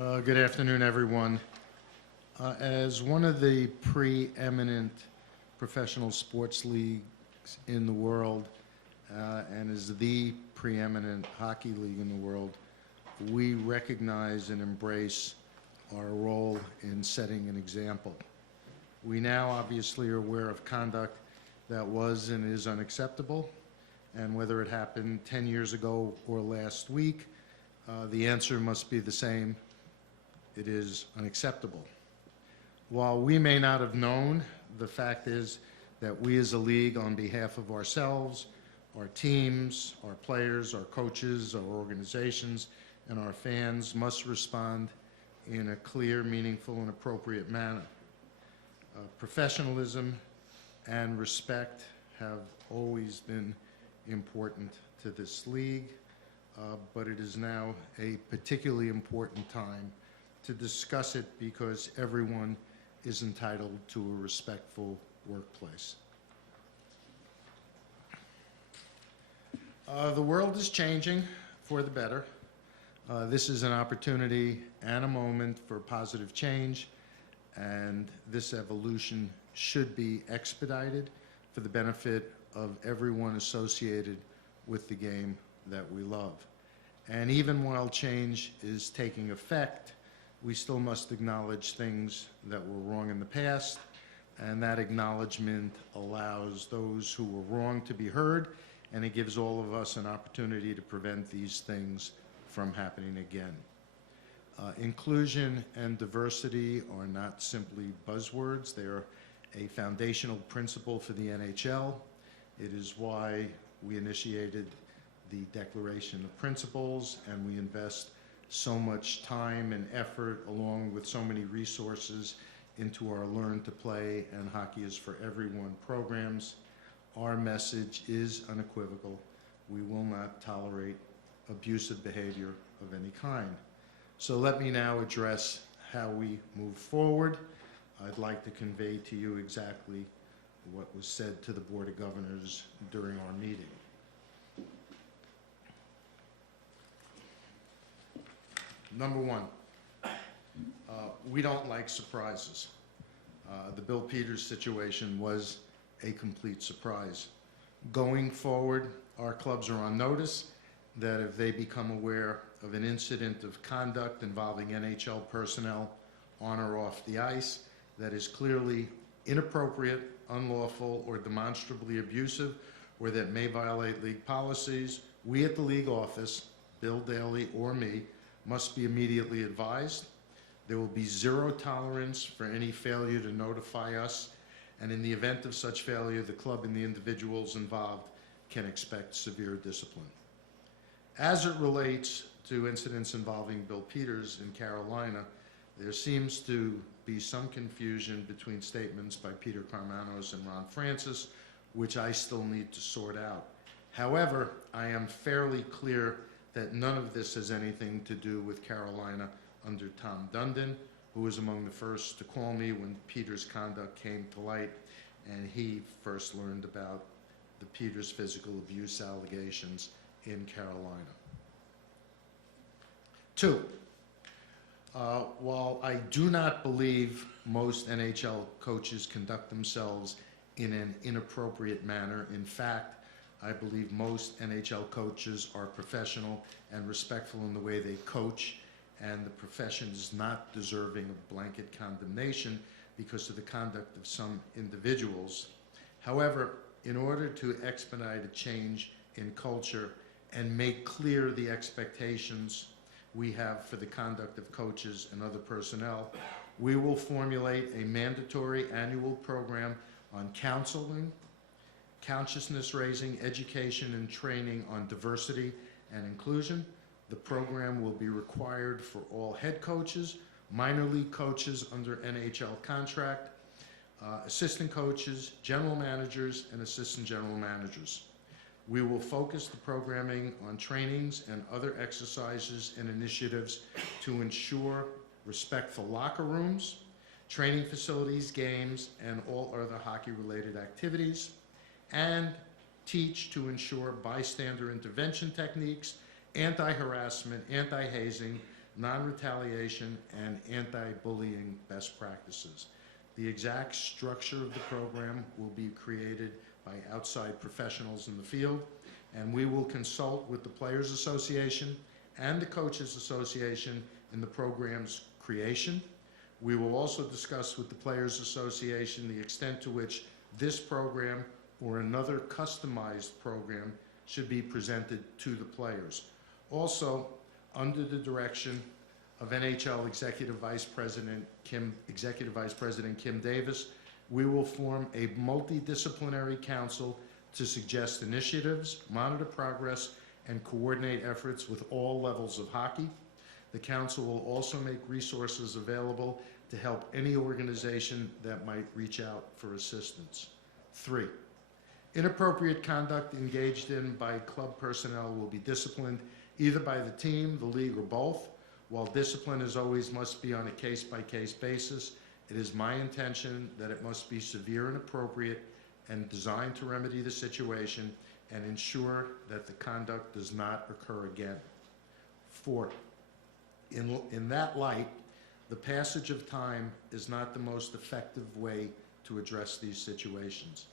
Good afternoon, everyone. As one of the preeminent professional sports leagues in the world, and as the preeminent hockey league in the world, we recognize and embrace our role in setting an example. We now obviously are aware of conduct that was and is unacceptable, and whether it happened 10 years ago or last week, the answer must be the same. It is unacceptable. While we may not have known, the fact is that we as a league, on behalf of ourselves, our teams, our players, our coaches, our organizations, and our fans, must respond in a clear, meaningful, and appropriate manner. Professionalism and respect have always been important to this league, but it is now a particularly important time to discuss it because everyone is entitled to a respectful workplace. The world is changing for the better. This is an opportunity and a moment for positive change, and this evolution should be expedited for the benefit of everyone associated with the game that we love. And even while change is taking effect, we still must acknowledge things that were wrong in the past, and that acknowledgement allows those who were wrong to be heard, and it gives all of us an opportunity to prevent these things from happening again. Inclusion and diversity are not simply buzzwords. They are a foundational principle for the NHL. It is why we initiated the Declaration of Principles, and we invest so much time and effort, along with so many resources, into our Learn to Play and Hockey is for Everyone programs. Our message is unequivocal. We will not tolerate abusive behavior of any kind. So let me now address how we move forward. I'd like to convey to you exactly what was said to the Board of Governors during our meeting. Number one, we don't like surprises. The Bill Peters situation was a complete surprise. Going forward, our clubs are on notice that if they become aware of an incident of conduct involving NHL personnel on or off the ice that is clearly inappropriate, unlawful, or demonstrably abusive, or that may violate league policies, we at the league office, Bill Daly or me, must be immediately advised. There will be zero tolerance for any failure to notify us, and in the event of such failure, the club and the individuals involved can expect severe discipline. As it relates to incidents involving Bill Peters in Carolina, there seems to be some confusion between statements by Peter Karmanos and Ron Francis, which I still need to sort out. However, I am fairly clear that none of this has anything to do with Carolina under Tom Dundon, who was among the first to call me when Peters' conduct came to light, and he first learned about the Peters physical abuse allegations in Carolina. Two, while I do not believe most NHL coaches conduct themselves in an inappropriate manner, in fact, I believe most NHL coaches are professional and respectful in the way they coach, and the profession is not deserving of blanket condemnation because of the conduct of some individuals. However, in order to expedite a change in culture and make clear the expectations we have for the conduct of coaches and other personnel, we will formulate a mandatory annual program on counseling, consciousness raising, education, and training on diversity and inclusion. The program will be required for all head coaches, minor league coaches under NHL contract, assistant coaches, general managers, and assistant general managers. We will focus the programming on trainings and other exercises and initiatives to ensure respectful locker rooms, training facilities, games, and all other hockey-related activities, and teach to ensure bystander intervention techniques, anti-harassment, anti-hazing, non-retaliation, and anti-bullying best practices. The exact structure of the program will be created by outside professionals in the field, and we will consult with the Players Association and the Coaches Association in the program's creation. We will also discuss with the Players Association the extent to which this program or another customized program should be presented to the players. Also, under the direction of NHL Executive Vice President Kim Davis, we will form a multidisciplinary council to suggest initiatives, monitor progress, and coordinate efforts with all levels of hockey. The council will also make resources available to help any organization that might reach out for assistance. 3, inappropriate conduct engaged in by club personnel will be disciplined either by the team, the league, or both. While discipline as always must be on a case-by-case basis, it is my intention that it must be severe and appropriate and designed to remedy the situation and ensure that the conduct does not occur again. 4, in that light, the passage of time is not the most effective way to address these situations.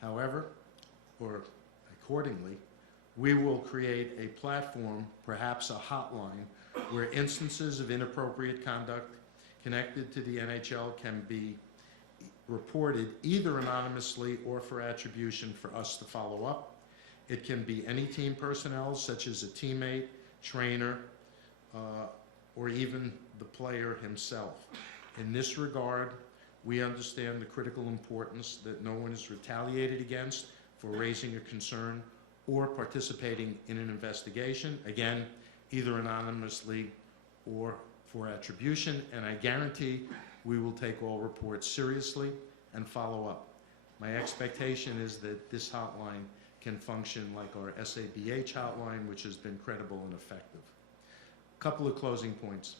However, or accordingly, we will create a platform, perhaps a hotline, where instances of inappropriate conduct connected to the NHL can be reported either anonymously or for attribution for us to follow up. It can be any team personnel, such as a teammate, trainer, or even the player himself. In this regard, we understand the critical importance that no one is retaliated against for raising a concern or participating in an investigation, again, either anonymously or for attribution, and I guarantee we will take all reports seriously and follow up. My expectation is that this hotline can function like our SABH hotline, which has been credible and effective. A couple of closing points.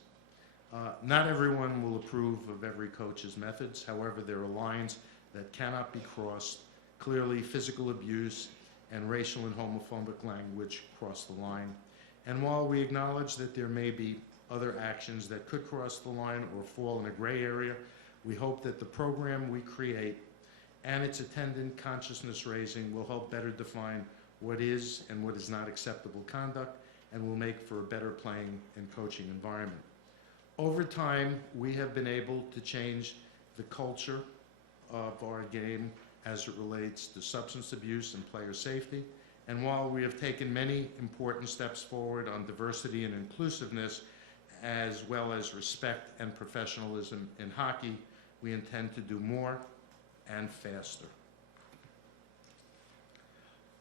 Not everyone will approve of every coach's methods. However, there are lines that cannot be crossed. Clearly, physical abuse and racial and homophobic language cross the line. And while we acknowledge that there may be other actions that could cross the line or fall in a gray area, we hope that the program we create and its attendant consciousness raising will help better define what is and what is not acceptable conduct and will make for a better playing and coaching environment. Over time, we have been able to change the culture of our game as it relates to substance abuse and player safety. And while we have taken many important steps forward on diversity and inclusiveness, as well as respect and professionalism in hockey, we intend to do more and faster.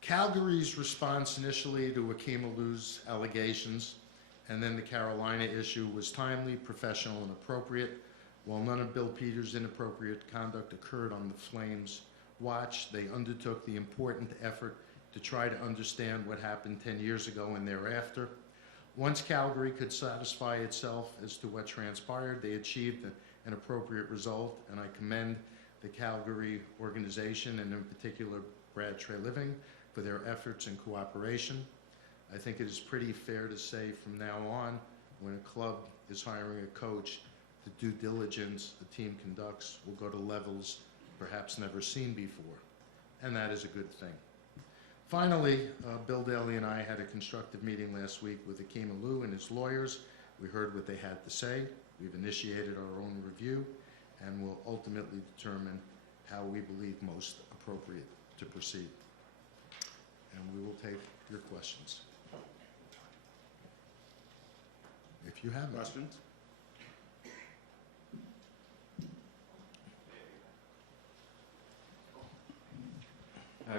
Calgary's response initially to Akim Aliu's allegations and then the Carolina issue was timely, professional, and appropriate. While none of Bill Peters' inappropriate conduct occurred on the Flames' watch, they undertook the important effort to try to understand what happened 10 years ago and thereafter. Once Calgary could satisfy itself as to what transpired, they achieved an appropriate result, and I commend the Calgary organization, and in particular Brad Treliving, for their efforts and cooperation. I think it is pretty fair to say from now on, when a club is hiring a coach, the due diligence the team conducts will go to levels perhaps never seen before, and that is a good thing. Finally, Bill Daly and I had a constructive meeting last week with Akim Aliu and his lawyers. We heard what they had to say. We've initiated our own review, and will ultimately determine how we believe most appropriate to proceed. And we will take your questions, if you have questions.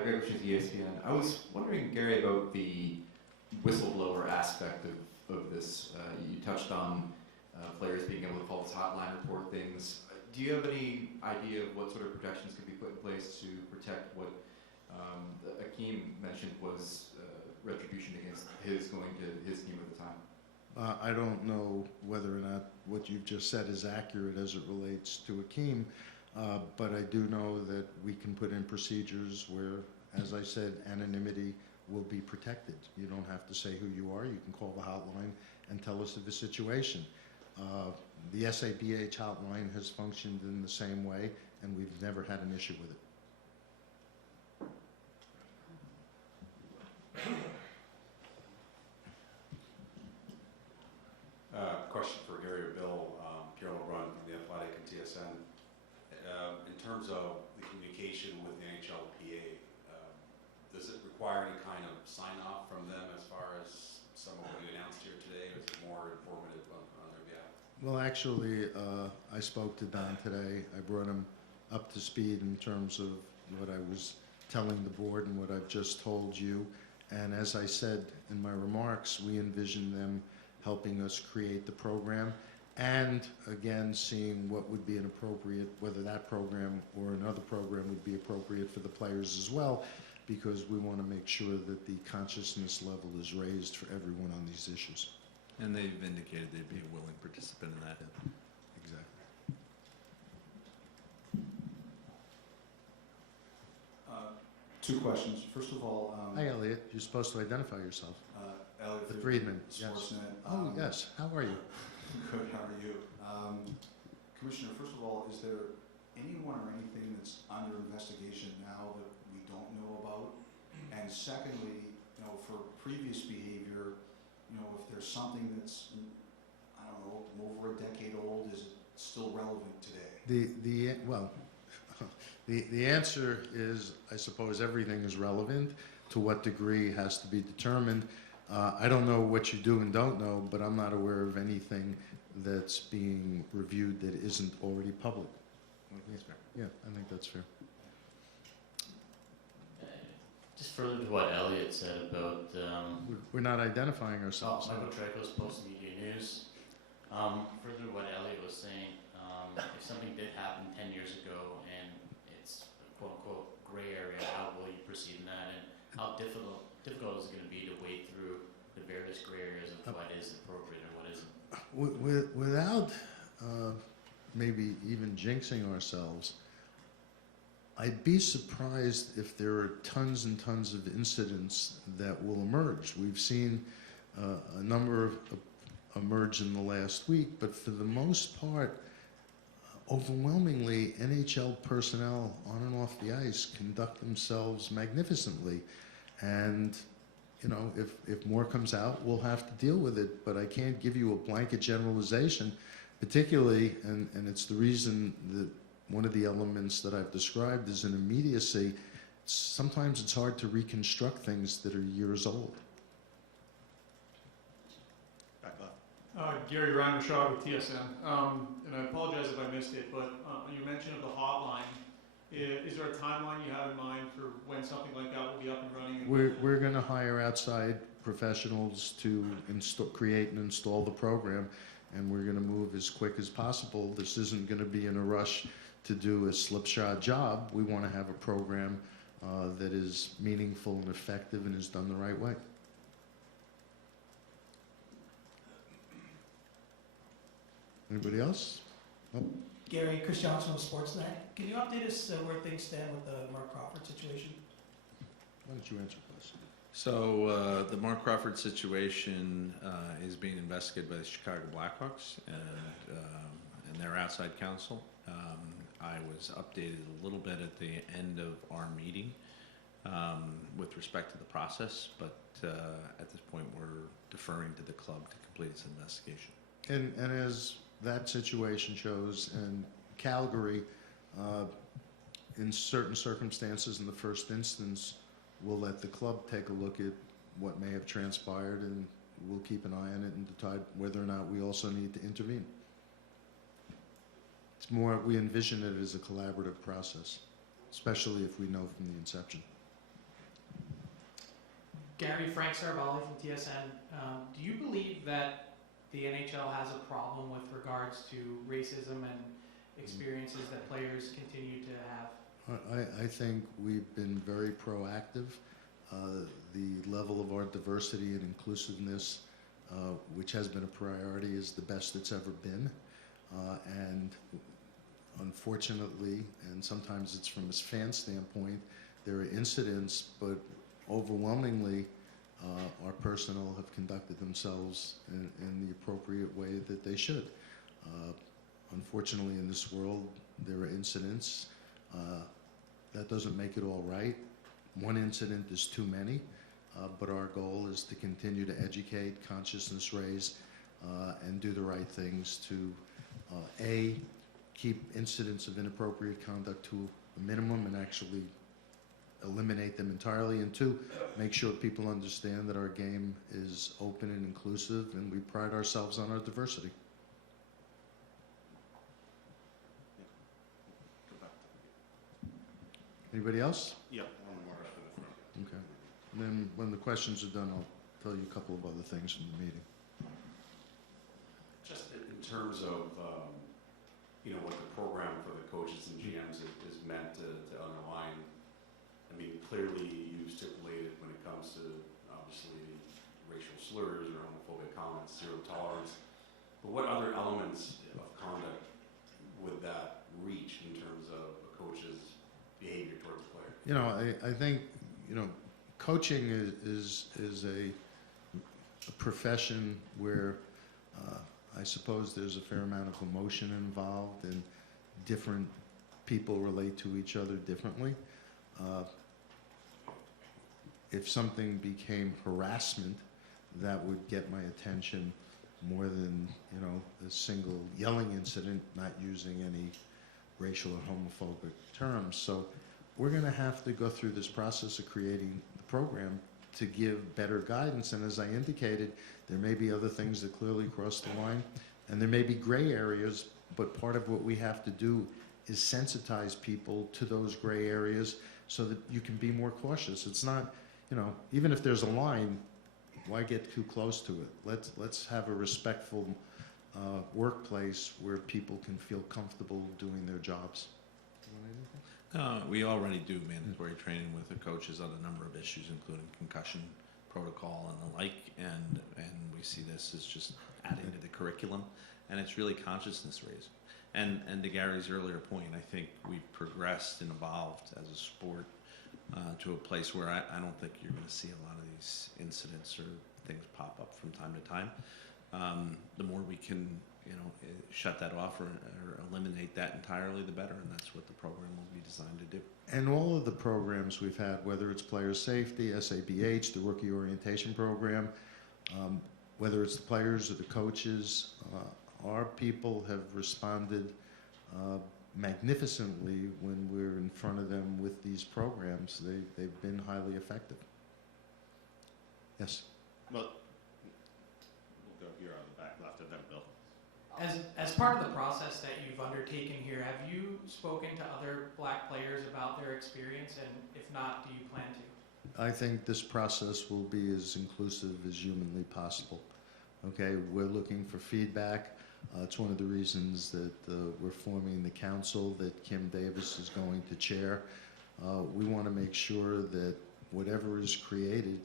Gary Bettman, ESPN. I was wondering, Gary, about the whistleblower aspect of this. You touched on players being able to call this hotline, report things. Do you have any idea of what sort of protections could be put in place to protect what Akim mentioned was retribution against going to his team at the time? I don't know whether or not what you've just said is accurate as it relates to Akim, but I do know that we can put in procedures where, as I said, anonymity will be protected. You don't have to say who you are. You can call the hotline and tell us of the situation. The SABH hotline has functioned in the same way, and we've never had an issue with it. Question for Gary or Bill. Carol O'Brien from The Athletic and TSN. In terms of the communication with the NHLPA, does it require any kind of sign-off from them as far as some of what you announced here today, or is it more informative on their behalf? Well, actually, I spoke to Don today. I brought him up to speed in terms of what I was telling the board and what I've just told you. And as I said in my remarks, we envision them helping us create the program, and again, seeing what would be an appropriate, whether that program or another program would be appropriate for the players as well, because we want to make sure that the consciousness level is raised for everyone on these issues. And they've indicated they'd be a willing participant in that. Exactly. Two questions. First of all, Hi, Elliot. You're supposed to identify yourself. Elliot The Friedman, yes. Sportsnet. Oh, yes. How are you? Good. How are you, Commissioner? First of all, is there anyone or anything that's under investigation now that we don't know about? And secondly, for previous behavior, if there's something that's, I don't know, over a decade old, is it still relevant today? The answer is, I suppose everything is relevant. To what degree has to be determined. I don't know what you do and don't know, but I'm not aware of anything that's being reviewed that isn't already public. That's fair. Yeah, I think that's fair. Just further to what Elliot said about We're not identifying ourselves. Michael Treco's Post Media News. Further to what Elliot was saying, if something did happen 10 years ago and it's a quote-unquote gray area, how will you proceed in that, and how difficult is it going to be to wade through the various gray areas of what is appropriate and what isn't? Without maybe even jinxing ourselves, I'd be surprised if there are tons and tons of incidents that will emerge. We've seen a number of emerge in the last week, but for the most part, overwhelmingly, NHL personnel on and off the ice conduct themselves magnificently. And, if more comes out, we'll have to deal with it. But I can't give you a blanket generalization, particularly, and it's the reason that one of the elements that I've described is an immediacy. Sometimes it's hard to reconstruct things that are years old. Back up. Gary Bettman with TSN, and I apologize if I missed it, but you mentioned of the hotline. Is there a timeline you have in mind for when something like that will be up and running? We're going to hire outside professionals to create and install the program, and we're going to move as quick as possible. This isn't going to be in a rush to do a slipshod job. We want to have a program that is meaningful and effective and is done the right way. Anybody else? Oh. Gary, Chris Johnson with Sportsnet. Can you update us where things stand with the Mark Crawford situation? Why don't you answer, please? So the Mark Crawford situation is being investigated by the Chicago Blackhawks and their outside counsel. I was updated a little bit at the end of our meeting with respect to the process, but at this point we're deferring to the club to complete its investigation. And as that situation shows, and Calgary, in certain circumstances, in the first instance, we'll let the club take a look at what may have transpired, and we'll keep an eye on it and decide whether or not we also need to intervene. It's more, we envision it as a collaborative process, especially if we know from the inception. Gary, Frank Saravalli from TSN. Do you believe that the NHL has a problem with regards to racism and experiences that players continue to have? I think we've been very proactive. The level of our diversity and inclusiveness, which has been a priority, is the best it's ever been. And unfortunately, and sometimes it's from a fan standpoint, there are incidents, but overwhelmingly, our personnel have conducted themselves in the appropriate way that they should. Unfortunately, in this world, there are incidents. That doesn't make it all right. One incident is too many, but our goal is to continue to educate, consciousness raise, and do the right things to, A, keep incidents of inappropriate conduct to a minimum and actually eliminate them entirely, and two, make sure people understand that our game is open and inclusive, and we pride ourselves on our diversity. Anybody else? Yeah, one more up in the front. Okay. And then when the questions are done, I'll tell you a couple of other things from the meeting. Just in terms of, you know, what the program for the coaches and GMs is meant to underline, I mean, clearly you've stipulated when it comes to, obviously, racial slurs or homophobic comments, zero tolerance. But what other elements of conduct would that reach in terms of a coach's behavior towards the player? You know, I think, you know, coaching is a profession where I suppose there's a fair amount of emotion involved, and different people relate to each other differently. If something became harassment, that would get my attention more than, you know, a single yelling incident, not using any racial or homophobic terms. So we're going to have to go through this process of creating the program to give better guidance. And as I indicated, there may be other things that clearly cross the line, and there may be gray areas, but part of what we have to do is sensitize people to those gray areas so that you can be more cautious. It's not, you know, even if there's a line, why get too close to it? Let's have a respectful workplace where people can feel comfortable doing their jobs. We already do mandatory training with the coaches on a number of issues, including concussion protocol and the like, and we see this as just adding to the curriculum, and it's really consciousness raising. And to Gary's earlier point, I think we've progressed and evolved as a sport to a place where I don't think you're going to see a lot of these incidents or things pop up from time to time. The more we can, you know, shut that off or eliminate that entirely, the better, and that's what the program will be designed to do. And all of the programs we've had, whether it's player safety, SABH, the rookie orientation program, whether it's the players or the coaches, our people have responded magnificently when we're in front of them with these programs. They've been highly effective. Yes? Well, we'll go here on the back left and then Bill. As part of the process that you've undertaken here, have you spoken to other black players about their experience, and if not, do you plan to? I think this process will be as inclusive as humanly possible. Okay, we're looking for feedback. It's one of the reasons that we're forming the council that Kim Davis is going to chair. We want to make sure that whatever is created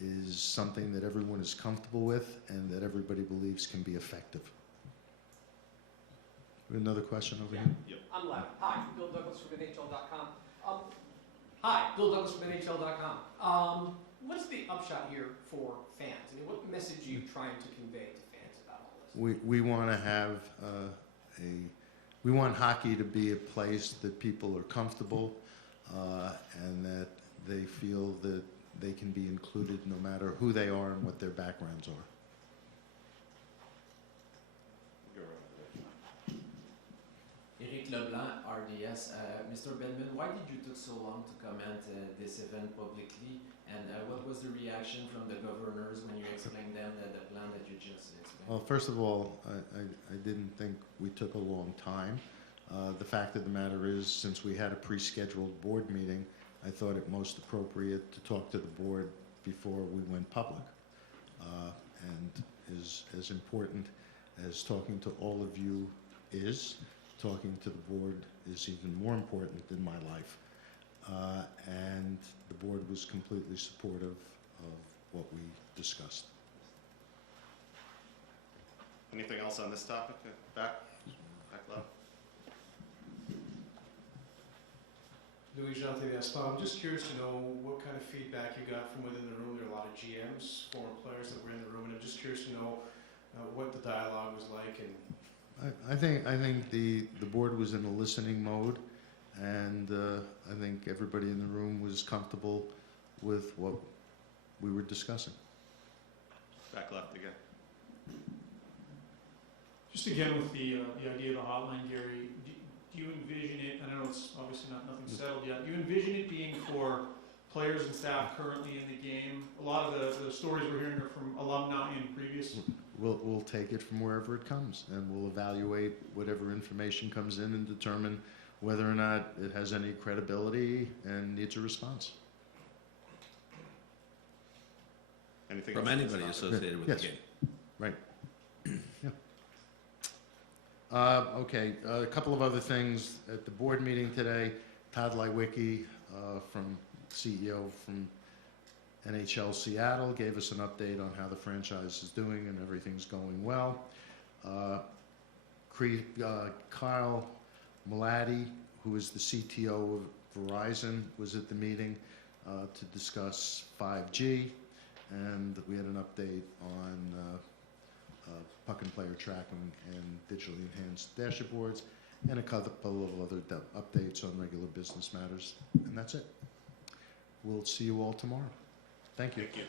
is something that everyone is comfortable with and that everybody believes can be effective. Another question over here? Yep. I'm loud. Hi, Bill Douglas from NHL.com. Hi, Bill Douglas from NHL.com. What's the upshot here for fans? I mean, what message are you trying to convey to fans about all this? We want to have we want hockey to be a place that people are comfortable and that they feel that they can be included no matter who they are and what their backgrounds are. Eric Leblanc, RDS. Mr. Bettman, why did you take so long to comment this event publicly? And what was the reaction from the governors when you explained them the plan that you just explained? Well, first of all, I didn't think we took a long time. The fact of the matter is, since we had a pre-scheduled board meeting, I thought it most appropriate to talk to the board before we went public. And as important as talking to all of you is, talking to the board is even more important in my life. And the board was completely supportive of what we discussed. Anything else on this topic? Back left. Louis Jean Tedesco. I'm just curious to know what kind of feedback you got from within the room. There are a lot of GMs, former players that were in the room, and I'm just curious to know what the dialogue was like. And I think the board was in a listening mode, and I think everybody in the room was comfortable with what we were discussing. Back left again. Just again with the idea of the hotline, Gary, do you envision it, I know it's obviously nothing settled yet, do you envision it being for players and staff currently in the game? A lot of the stories we're hearing are from alumni in previous. We'll take it from wherever it comes, and we'll evaluate whatever information comes in and determine whether or not it has any credibility and needs a response. Anything From else? anybody associated with Yes. the game. Right. Yeah. Okay, a couple of other things. At the board meeting today, Todd Lywicki, CEO from NHL Seattle, gave us an update on how the franchise is doing, and everything's going well. Kyle Malady, who is the CTO of Verizon, was at the meeting to discuss 5G, and we had an update on puck and player tracking and digitally enhanced dashboards, and a couple of other updates on regular business matters, and that's it. We'll see you all tomorrow. Thank you. Thank you.